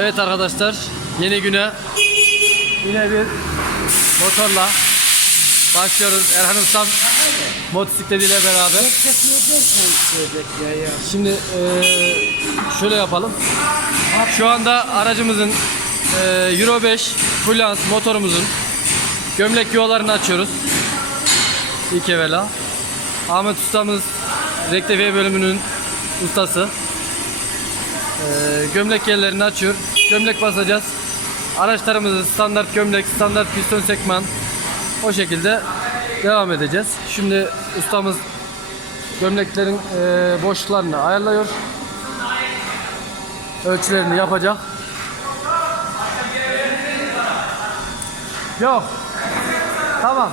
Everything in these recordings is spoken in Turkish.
Evet arkadaşlar yeni güne yine bir motorla başlıyoruz. Erhan Ustam motosikletiyle beraber. Şimdi eee, şöyle yapalım. Şu anda aracımızın eee, Euro 5 Fluence motorumuzun gömlek yuvalarını açıyoruz. İlk evvela. Ahmet ustamız rektifiye bölümünün ustası. Eee, gömlek yerlerini açıyor. Gömlek basacağız. Araçlarımızı standart gömlek, standart piston sekman o şekilde devam edeceğiz. Şimdi ustamız gömleklerin eee, boşluklarını ayarlıyor. Ölçülerini yapacak. Yok. Tamam.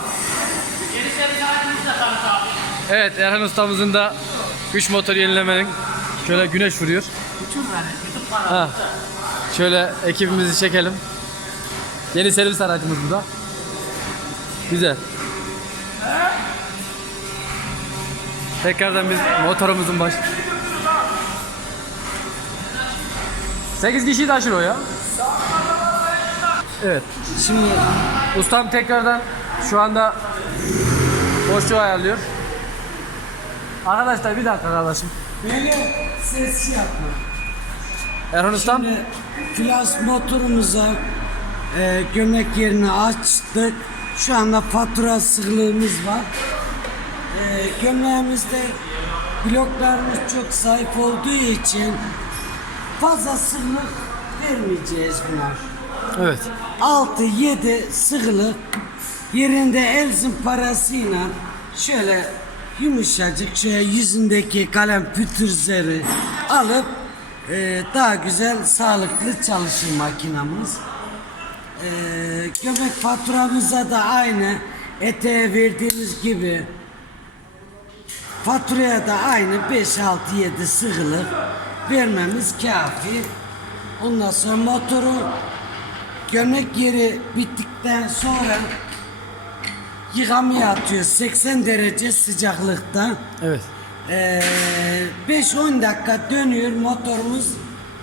Evet Erhan ustamızın da güç motor yenilemenin şöyle güneş vuruyor. Ha. Şöyle ekibimizi çekelim. Yeni servis aracımız bu da. Güzel. Tekrardan biz motorumuzun baş... 8 kişi taşır o ya. Evet. Şimdi ustam tekrardan şu anda boşluğu ayarlıyor. Arkadaşlar bir dakika kardeşim. Böyle ses yapma. Erhan ustam. Şimdi Flas motorumuza e, gömlek yerini açtık. Şu anda fatura sıklığımız var. E, gömleğimizde bloklarımız çok zayıf olduğu için fazla sıklık vermeyeceğiz buna. Evet. 6-7 sıkılık yerinde elzin parasıyla şöyle yumuşacık şöyle yüzündeki kalem pütürzleri alıp e, daha güzel sağlıklı çalışır makinamız. E, göbek faturamıza da aynı eteğe verdiğimiz gibi faturaya da aynı 5-6-7 sıkılık vermemiz kafi. Ondan sonra motoru gömlek yeri bittikten sonra yıkamaya atıyor 80 derece sıcaklıkta. Evet. Ee, 5-10 dakika dönüyor motorumuz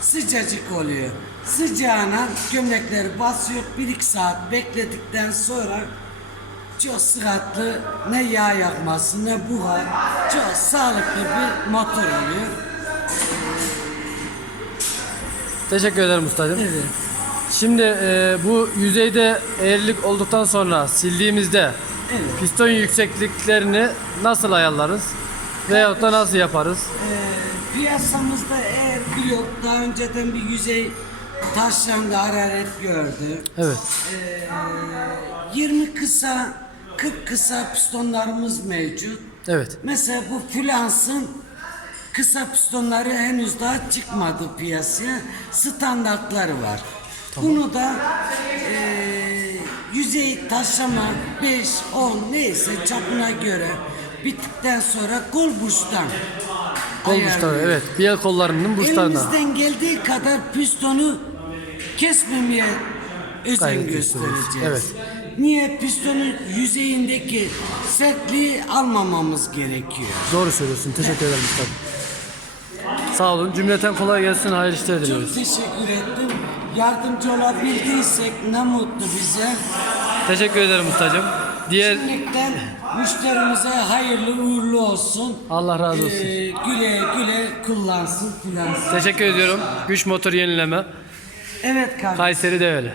sıcacık oluyor. Sıcağına gömlekleri basıyor 1-2 saat bekledikten sonra çok sıhhatli ne yağ yakması ne buhar çok sağlıklı bir motor oluyor. Teşekkür ederim ustacığım. Evet. Şimdi e, bu yüzeyde eğrilik olduktan sonra sildiğimizde Evet. piston yüksekliklerini nasıl ayarlarız? Veyahut da nasıl yaparız? Ee, piyasamızda eğer blok daha önceden bir yüzey taşlandı hararet gördü. Evet. Ee, 20 kısa 40 kısa pistonlarımız mevcut. Evet. Mesela bu Flans'ın kısa pistonları henüz daha çıkmadı piyasaya. Standartları var. Bunu da eee yüzey taşlama 5, 10 neyse çapına göre bittikten sonra kol burçtan Kol ayarlıyoruz. evet. Biel kollarının burçlarından. Elimizden geldiği kadar pistonu kesmemeye özen Gayret göstereceğiz. Evet. Niye pistonun yüzeyindeki sertliği almamamız gerekiyor. Doğru söylüyorsun. Teşekkür ederim ustacığım. Sağ olun. Cümleten kolay gelsin. Hayırlı işler diliyoruz. Çok teşekkür ettim. Yardımcı olabildiysek ne mutlu bize. Teşekkür ederim ustacığım. Diğer Şimdilikten müşterimize hayırlı uğurlu olsun. Allah razı olsun. Ee, güle güle kullansın, kullansın. Teşekkür ediyorum. Güç motor yenileme. Evet kardeşim. Kayseri Develi.